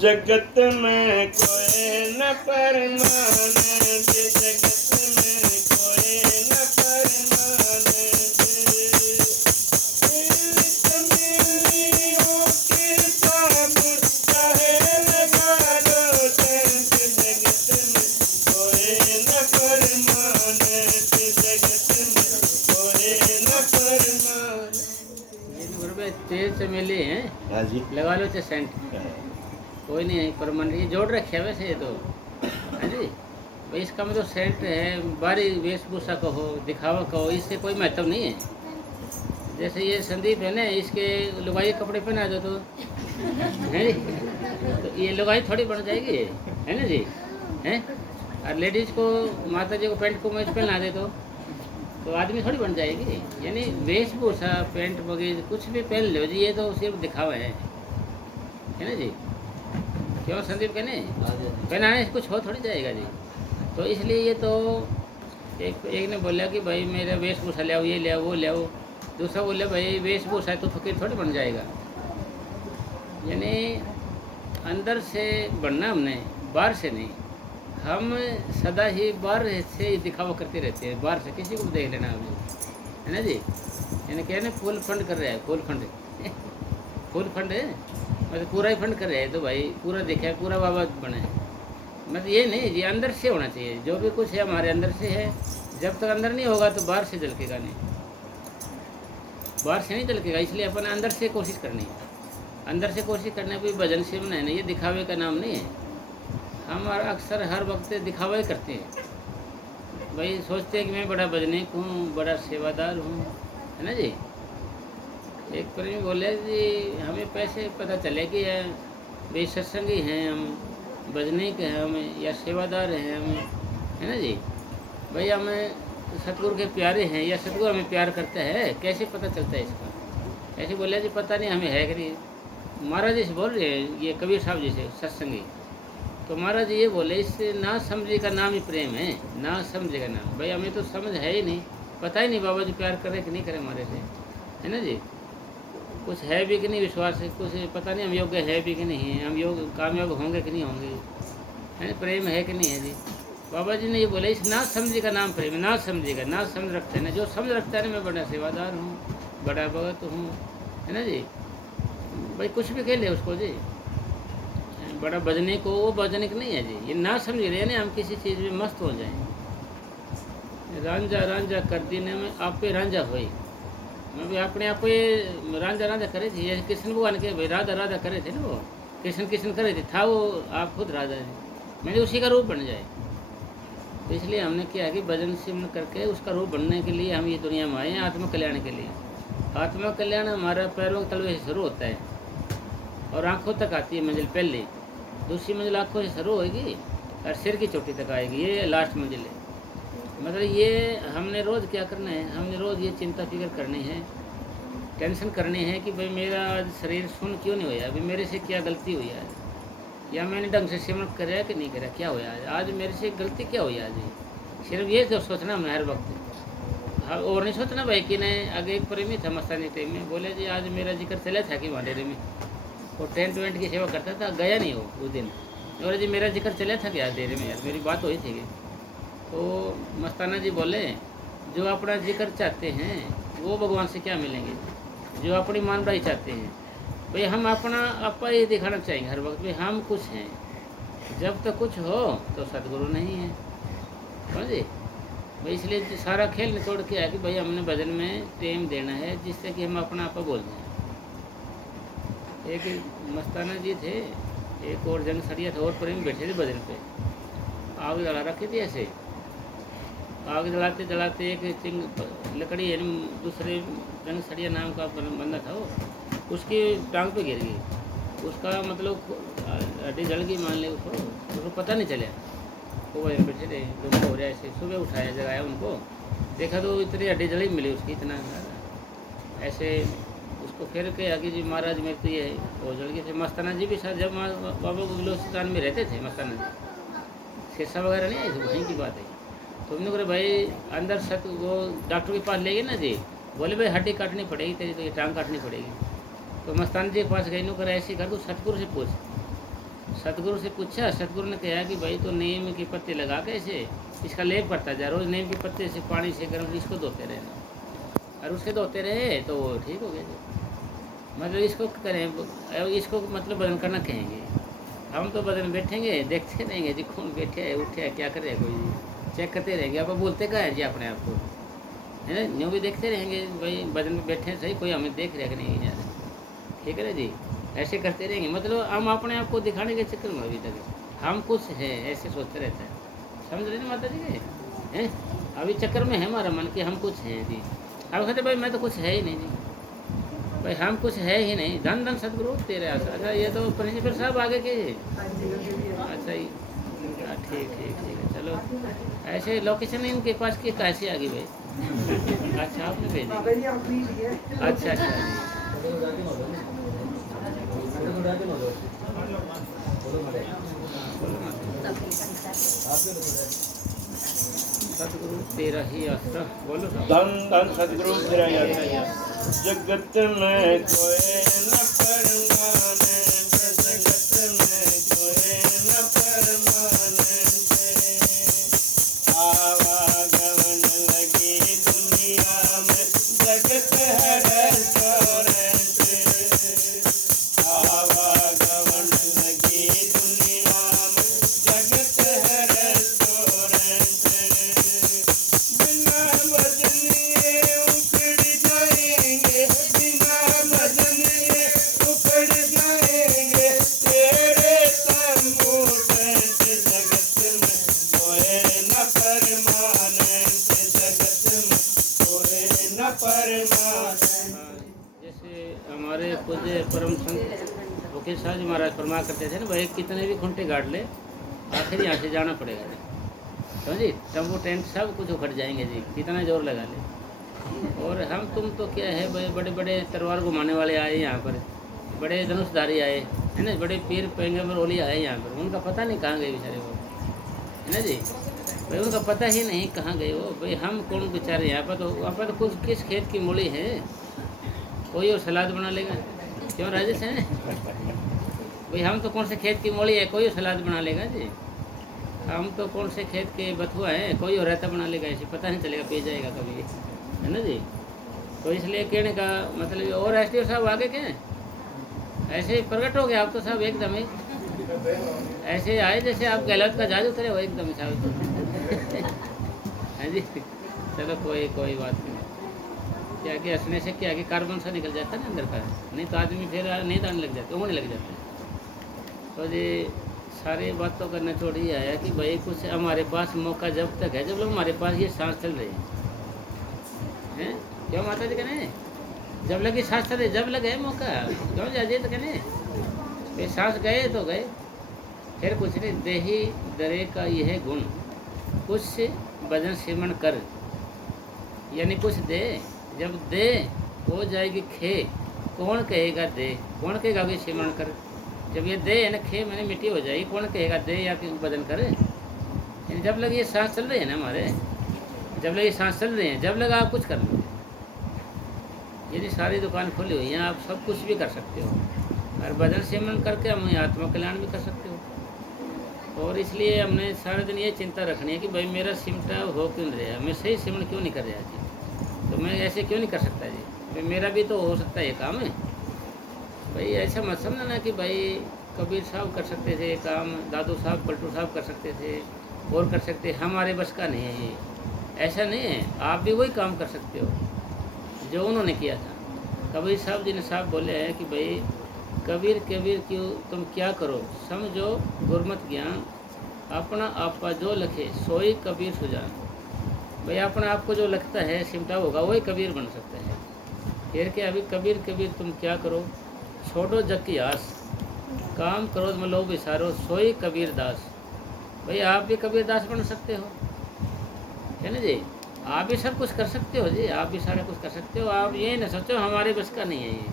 जगत में कोई न परमाने, जगत में कोई न परमाने। मिलियो कृपा गुण चाहे लगा दो संत, जगत में कोई न परमाने, जगत में कोई न परमाने। तेल चमेली हैं, हाँ जी, लगा लो चाहे सेंट, कोई नहीं है परमानेंट। ये जोड़ रखे है वैसे ये तो, है जी भाई। इसका मतलब सेंट है, बाहरी वेशभूषा कहो, दिखावा कहो, इससे कोई महत्व नहीं है। जैसे ये संदीप है ना, इसके लुगाई कपड़े पहना दो तो है जी, तो ये लुगाई थोड़ी बन जाएगी, है ना जी, हैं। और लेडीज़ को, माता जी को पेंट कमीज पहना दे तो आदमी थोड़ी बन जाएगी। यानी वेशभूषा, पेंट वगैरह कुछ भी पहन लो जी, ये तो सिर्फ दिखावा है ना जी। क्यों संदीप कहने पहनाने से कुछ हो थोड़ी जाएगा जी। तो इसलिए ये तो एक ने बोला कि भाई मेरा वेशभूषा ले आओ, ये ले आओ, वो ले आओ। दूसरा बोला भाई वेशभूषा है तो फकीर थोड़ी बन जाएगा। यानी अंदर से बनना हमने, बाहर से नहीं। हम सदा ही बाहर से ही दिखावा करते रहते हैं, बाहर से किसी को भी देख लेना अभी, है ना जी। यानी क्या ना, फुल फंड कर रहा है, फुल फंड फुल फंड है मतलब पूरा ही फंड कर रहे हैं, तो भाई पूरा देखा है, पूरा बाबा बना है। मतलब ये नहीं, ये अंदर से होना चाहिए। जो भी कुछ है हमारे अंदर से है। जब तक अंदर नहीं होगा तो बाहर से झलकेगा नहीं, बाहर से नहीं झलकेगा। इसलिए अपन अंदर से कोशिश करनी है, अंदर से कोशिश करने कोई भजन से बनाए ना, ये दिखावे का नाम नहीं है। हम अक्सर हर वक्त दिखावा ही करते हैं भाई, सोचते हैं कि मैं बड़ा भजनिक हूँ, बड़ा सेवादार हूँ, है ना जी। एक प्रेमी बोले जी हमें पैसे पता चले कि भाई सत्संगी हैं हम, भजनिक हैं हम, या सेवादार हैं हम, है ना जी। भाई हमें सतगुरु के प्यारे हैं या सतगुरु हमें प्यार करता है, कैसे पता चलता है इसका। ऐसे बोले जी पता नहीं हमें है कि नहीं। महाराज जी से बोल रहे हैं, ये कबीर साहब जी से सत्संगी, तो महाराज जी ये बोले इससे ना समझे का नाम ही प्रेम है, ना समझे का नाम। भाई हमें तो समझ है ही नहीं, पता ही नहीं बाबा जी प्यार करे कि नहीं करे हमारे से, है ना जी। कुछ है भी कि नहीं विश्वास है, कुछ पता नहीं हम योग्य है भी कि नहीं है, हम योग कामयाब होंगे कि नहीं होंगे, है प्रेम है कि नहीं है जी। बाबा जी ने ये बोले इस ना समझे का नाम प्रेम है। ना समझेगा, ना समझ रखते हैं ना, जो समझ रखता है ना मैं बड़ा सेवादार हूँ, बड़ा भगत हूँ, है ना जी। भाई कुछ भी कह ले उसको जी, बड़ा भजनिक को वो भजनिक नहीं है जी। ये ना समझ रहे ना, हम किसी चीज़ में मस्त हो जाएं। रांझा रांझा कर दीने में आपे रांझा होई, मैं भी अपने आप ये रांझा रांझा करे थे। ये कृष्ण भगवान के भाई राधा राधा करे थे ना, वो कृष्ण कृष्ण करे थे, था वो आप खुद राधा है, मैंने उसी का रूप बन जाए। तो इसलिए हमने क्या कि भजन सिमरन करके उसका रूप बनने के लिए हम ये दुनिया में आए हैं, आत्मा कल्याण के लिए। आत्मा कल्याण हमारा पैरों के तलवे से शुरू होता है और आँखों तक आती है मंजिल पहले, दूसरी मंजिल आँखों से शुरू होगी और सिर की चोटी तक आएगी, ये लास्ट मंजिल है। मतलब ये हमने रोज़ क्या करना है, हमने रोज़ ये चिंता फिक्र करनी है, टेंशन करनी है कि भाई मेरा आज शरीर सुन क्यों नहीं हुआ, अभी मेरे से क्या गलती हुई आज, या मैंने ढंग से सिमरन कराया कि नहीं कराया, क्या हुआ आज मेरे से गलती क्या हुई आज। सिर्फ ये तो सोचना हमने हर वक्त, हाँ। और नहीं सोचना भाई कि नहीं। आगे एक प्रेमी था मस्तानी टाइम में, बोले जी आज मेरा जिक्र चला था कि वाडेरे में वो टेंट वेंट की सेवा करता था, गया नहीं वो उस दिन। और जी मेरा जिक्र चला था क्या देर में, यार मेरी बात हुई थी। तो मस्ताना जी बोले जो अपना जिक्र चाहते हैं वो भगवान से क्या मिलेंगे, जो अपनी मान बढ़ाई चाहते हैं। भाई हम अपना आपा ये दिखाना चाहेंगे हर वक्त भाई हम कुछ हैं। जब तक कुछ हो तो सदगुरु नहीं है, समझे भाई। इसलिए सारा खेल निचोड़ के है कि भाई हमने भजन में टाइम देना है जिससे कि हम अपना आपा बोल दें। एक मस्ताना जी थे, एक और जंग सरिया था, और प्रेम बैठे थे भजन पे, आग जला रखी थी ऐसे। आग जलाते जलाते एक चिंग लकड़ी यानी दूसरे जंग सरिया नाम का बंदा था वो, उसकी टांग पे गिर गई। उसका मतलब हड्डी जल गई मान ले, उसको पता नहीं चला। वो वहीं बैठे थे, दुख हो रहा ऐसे। सुबह उठाया जगाया उनको, देखा तो इतनी हड्डी जली मिली उसकी, इतना ऐसे। उसको फिर कहा कि जी महाराज मेरे तो ये हो जल गए थे। मस्ताना जी भी सर जब बाबा बलूचिस्तान में रहते थे, मस्ताना जी शीशा वगैरह नहीं आई थी, वहीं की बात है। तो हमने बोले भाई अंदर सत वो डॉक्टर के पास ले गए ना जी, बोले भाई हड्डी काटनी पड़ेगी तेरी, तो ये टांग काटनी पड़ेगी। तो मस्तान जी के पास गई, नु कर ऐसे कर, तू सतगुरु से पूछ। सतगुरु से पूछा, सतगुरु ने कहा कि भाई तो नीम के पत्ते लगा के ऐसे इसका लेप करता जा, रोज़ नीम के पत्ते से पानी से गर्म इसको धोते रहना, और उसके धोते रहे तो वो ठीक हो गया जी। मतलब इसको करें, इसको मतलब बदन करना कहेंगे। हम तो बदन बैठेंगे देखते रहेंगे जी, कौन बैठे है उठे है क्या करे कोई जी, चेक करते रहेंगे। आप बोलते क्या है जी अपने आप को, है ना, यूँ भी देखते रहेंगे भाई बदन में बैठे हैं सही, कोई हमें देख रहे कि नहीं यार, ठीक है ना जी। ऐसे करते रहेंगे, मतलब हम अपने आप को दिखाने के चक्कर में अभी तक हम कुछ है ऐसे सोचते रहते हैं, समझ रहे ना माता जी के हैं। अभी चक्कर में है हमारा मन कि हम कुछ हैं जी। अब कहते भाई मैं तो कुछ है ही नहीं जी, भाई हम कुछ है ही नहीं, धन धन सदगुरु तेरे आस। अच्छा ये तो प्रिंसिपल साहब आगे के, अच्छा ही, ठीक ठीक ठीक है, चलो ऐसे लोकेशन इनके पास की कैसे आ गई भाई? अच्छा आपने भेजी, अच्छा अच्छा सतगुरु तेरा ही आसरा, बोलो साहब। धन धन सतगुरु तेरा यश, जगत में कोई न परमानंद, जगत में कोई न परमानंद, आवागमन लगी दुनिया में जगत है रेस्टोरेंट, आवागमन लगी दुनिया में जगत है रेस्टोरेंट, बिना भजन ये उखड़ जाएंगे, बिना भजन ये उखड़ जाएंगे, तेरे तंबू टेंट, जगत में कोई न परमानंद, जगत में कोई न परमानंद। जैसे हमारे पूज्य परम संत वकील साहब जी महाराज फरमा करते थे ना भाई, कितने भी घंटे गाड़ ले आखिर यहाँ से जाना पड़ेगा जी, समझिए। तंबू टेंट सब कुछ उखड़ जाएंगे जी, कितना जोर लगा ले। और हम तुम तो क्या है भाई, बड़े बड़े तलवार घुमाने वाले आए यहाँ पर, बड़े धनुषधारी आए है ना, बड़े पीर पैगंबर ओली आए यहाँ पर, उनका पता नहीं कहाँ गए बेचारे वो, है ना जी भाई, उनका पता ही नहीं कहाँ गए वो भाई। हम कौन बेचारे यहाँ पर तो कुछ किस खेत की मूली है, कोई और सलाद बना लेगा, क्यों राजेश है भाई। हम तो कौन से खेत की मूली है, कोई और सलाद बना लेगा जी। हम तो कौन से खेत के बथुआ हैं, कोई और रायता बना लेगा, ऐसे पता नहीं चलेगा, पी जाएगा कभी, है ना जी। तो इसलिए कहने का मतलब, और एस साहब आगे क्या ऐसे ही प्रकट हो गया आप तो साहब एकदम ही ऐसे आए जैसे आप गहलोत का जहाज उतरे हो एकदम ही साहब है जी। चलो कोई बात नहीं, क्या कि हंसने से क्या कि कार्बन सा निकल जाता है ना अंदर का, नहीं तो आदमी फिर नींद आने लग जाती है, ऊँगने लग जाता है। तो जी सारी बातों का निचोड़ ये आया कि भाई कुछ हमारे पास मौका जब तक है, जब लोग हमारे पास ये सांस चल रही है, क्यों माता जी कहने, जब लगी सांस चले, जब लगे मौका, क्यों जाइए तो कहने ये सांस गए तो गए, फिर कुछ नहीं। देही दरे का यह गुण, कुछ भजन सिमरण कर, यानी कुछ दे, जब दे हो जाएगी खे, कौन कहेगा दे, कौन कहेगा कि सिमरण कर। जब ये दे ना खे मैंने मिट्टी हो जाएगी, कौन कहेगा दे या कि बदन करे। जब लगे ये सांस चल रही है ना हमारे, जब लगे सांस चल रही है, जब लगा आप कुछ कर लो, यदि सारी दुकान खुली हुई है, आप सब कुछ भी कर सकते हो, और बदन सिमरण करके हम आत्मा कल्याण भी कर सकते हो। और इसलिए हमने सारे दिन ये चिंता रखनी है कि भाई मेरा सिमटा हो क्यों नहीं रहा, मैं सही सिमरण क्यों नहीं कर रहा जी, तो मैं ऐसे क्यों नहीं कर सकता जी, भाई मेरा भी तो हो सकता है ये काम है। भाई ऐसा मत समझना कि भाई कबीर साहब कर सकते थे काम, दादू साहब पलटू साहब कर सकते थे और कर सकते, हमारे बस का नहीं है ये, ऐसा नहीं है। आप भी वही काम कर सकते हो जो उन्होंने किया था। कबीर साहब जी ने साहब बोले हैं कि भाई कबीर कबीर क्यों तुम क्या करो, समझो गुरमत ज्ञान, अपना आपा जो लखे सोई कबीर सुजान। भाई अपना आपको जो लगता है सिमटा होगा वही कबीर बन सकता है। फिर क्या अभी कबीर कबीर तुम क्या करो, छोड़ो जग की आस, काम करो मलो विसारो सोई कबीर दास। भाई आप भी कबीर दास बन सकते हो, है ना जी, आप भी सब कुछ कर सकते हो जी, आप भी सारा कुछ कर सकते हो। आप ये ना सोचो हमारे बस का नहीं है ये,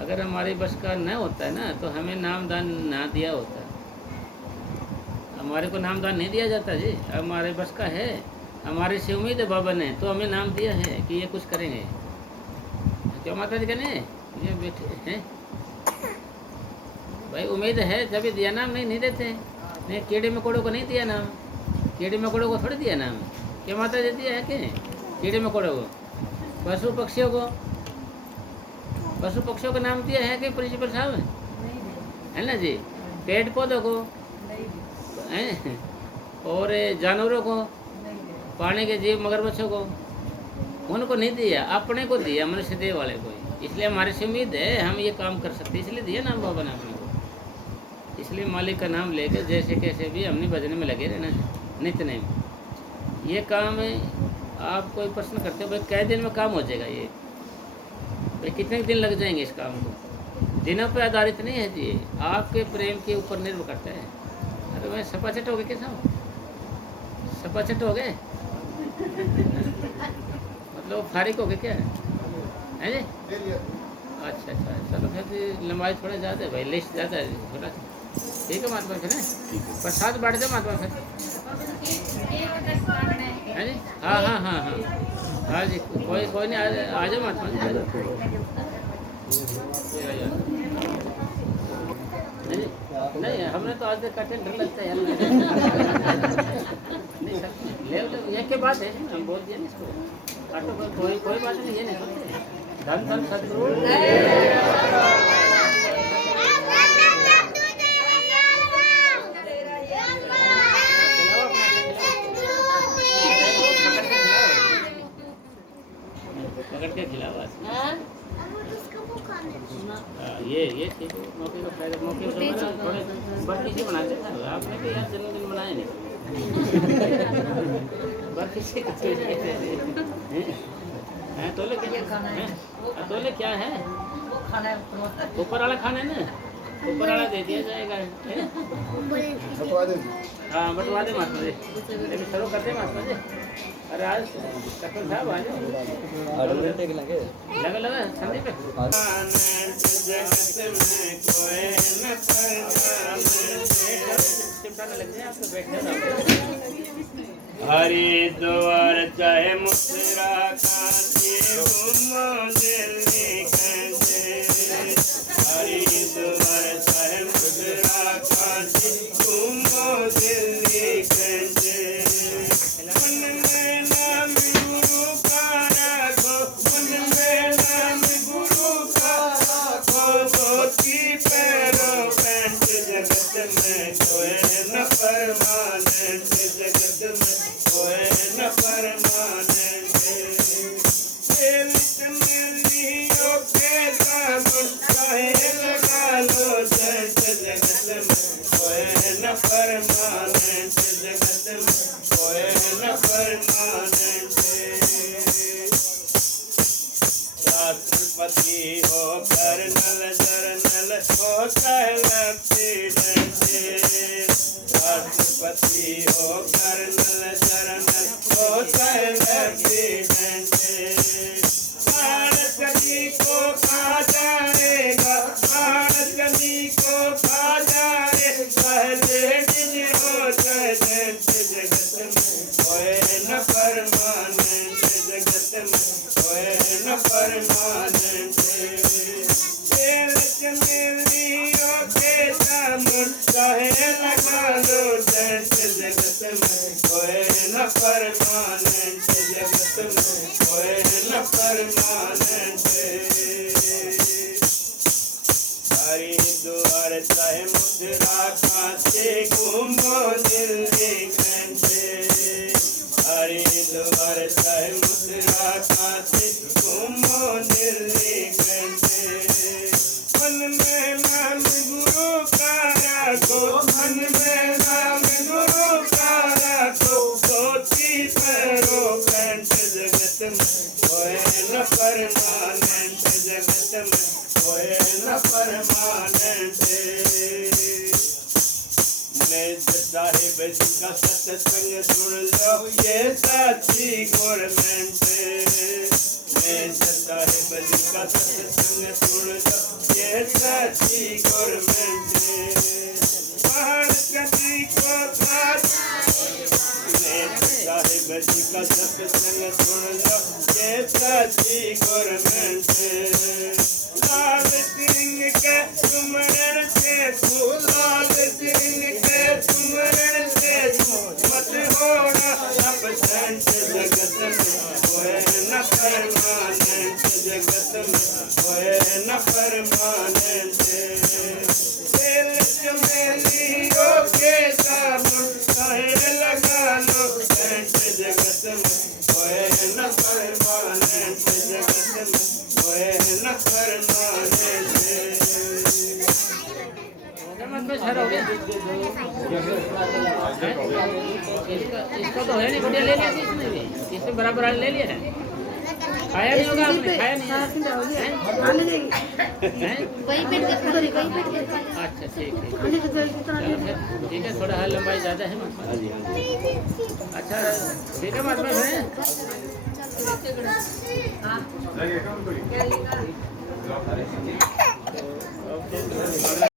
अगर हमारे बस का न होता है ना तो हमें नामदान ना दिया होता, हमारे को नामदान नहीं दिया जाता जी, हमारे बस का है, हमारे से उम्मीद है बाबा ने तो हमें नाम दिया है कि ये कुछ करेंगे, क्यों माता जी कहने ये बैठे हैं भाई, उम्मीद है जब दिया नाम, नहीं नहीं देते हैं। नहीं, कीड़े मकोड़ों को नहीं दिया नाम, कीड़े मकोड़ों को थोड़ी दिया नाम। क्या माता जी दिया है कि कीड़े मकोड़ों को? पशु पक्षियों को, पशु पक्षियों का नाम दिया है कि प्रिंसिपल साहब? है ना जी। पेड़ पौधों को हैं, और जानवरों को, पानी के जीव मगरमच्छों को, उनको नहीं दिया, अपने को दिया, मनुष्य देह वाले को ही। इसलिए हमारे से उम्मीद है हम ये काम कर सकते, इसलिए दिया नाम बाबा ने अपने को। इसलिए मालिक का नाम लेकर जैसे कैसे भी हमने भजन में लगे रहना है, नित्य नहीं। ये काम है, आप कोई प्रश्न करते हो भाई कै दिन में काम हो जाएगा, ये भाई कितने दिन लग जाएंगे इस काम को? दिनों पे आधारित नहीं है जी, आपके प्रेम के ऊपर निर्भर करता है। अरे भाई सपाचट हो गए क्या साहब? सपाचट हो गए मतलब फारिग हो गए क्या है जी? अच्छा अच्छा, चलो फिर लंबाई थोड़ा ज़्यादा है भाई, लिस्ट ज़्यादा है थोड़ा। ठीक है महात्मा फिर, प्रसाद बांट दो महात्मा फिर, है जी? हाँ हाँ हाँ हाँ हाँ जी, कोई नहीं, आ जाओ महात्मा जी, आ जाओ। नहीं हमने तो आज तक काटे, डर लगता है नहीं सर, ले ये क्या बात है, हम बोल दिया नहीं इसको काटो, कोई बात नहीं, ये नहीं सोचते। धन धन सदगुरु पकड़ के खिलाओ। ये चीज़ मौके का फायदा, मौके को थोड़े बर्फी से बनाते थे आपने, तो यार जन्मदिन बनाए नहीं बर्फी से हैं तोले क्या है? ऊपर वाला खाना है ना, ऊपर वाला दे दिया जाएगा। हाँ बटवा दे महात्मा जी, लेकिन शुरू कर दे महात्मा जी। अरे आज डॉक्टर साहब आ जाओ, 8 घंटे के लगा संदीप लग जाए आपको बैठने। हरिद्वार चाहे मथुरा काशी घूमो दिल्ली कैसे, हरिद्वार चाहे मथुरा काशी घूमो दिल्ली कैसे। मन में नाम गुरु का रखो, मन में नाम गुरु का रखो, धोती पैरों पैंट जगत में कोई न परमानेंट, जगत में कोई न परमानेंट। लियो के साबुन चाहे लगा लो सेंट, जगत में कोई न परमानेंट, जगत में कोई न परमानेंट। राष्ट्रपति हो कर्नल जर्नल हो चाहे लेफ्टिनेंट, राष्ट्रपति हो कर्नल जर्नल हो चाहे लेफ्टिनेंट। प्राण सभी को खा जाएगा, प्राण सभी को खा जाएगा, लेडीज हो चाहे जेंट, जगत में कोई न परमानेंट, जगत में कोई न परमानेंट। लियो के साबुन चाहे लगा लो सेंट, जगत में कोई न परमानेंट, जगत में कोई न परमानेंट। हरिद्वार चाहे मथुरा काशी घूमो दिल्ली कैसे, हरिद्वार चाहे मथुरा काशी घूमो दिल्ली कैसे। मन में नाम गुरु का रखो, मन में नाम गुरु का रखो, धोती पैरों पैंट जगत में कोई न परमानेंट, जगत में कोई न परमानेंट। मैं साहिब जी का सत्संग सुन लो, ये साची गवर्नमेंट। मैं साहिब जी का सत्संग सुन लो, ये साची गवर्नमेंट। पहाड़ कभी को काट, मैं साहिब जी का सत्संग सुन लो, ये साची गवर्नमेंट। सुमरन से फूलाल दिन के सुमरन से मत होना अपसेंट जगत में होए न परमानेंट जगत में होए न परमानेंट तेल चमेलियों के साबुन चाहे लगा लो सेंट जगत में होए न परमानेंट जगत में होए न परमानेंट मत में सर हो गया इसका तो है नहीं बढ़िया ले लिया थी इसने भी इससे बराबर वाला ले लिया है खाया नहीं होगा आपने खाया नहीं है वही पेट के खा रही वही पेट के खा अच्छा ठीक है थोड़ा हाल लंबाई ज़्यादा है अच्छा ठीक है मतलब है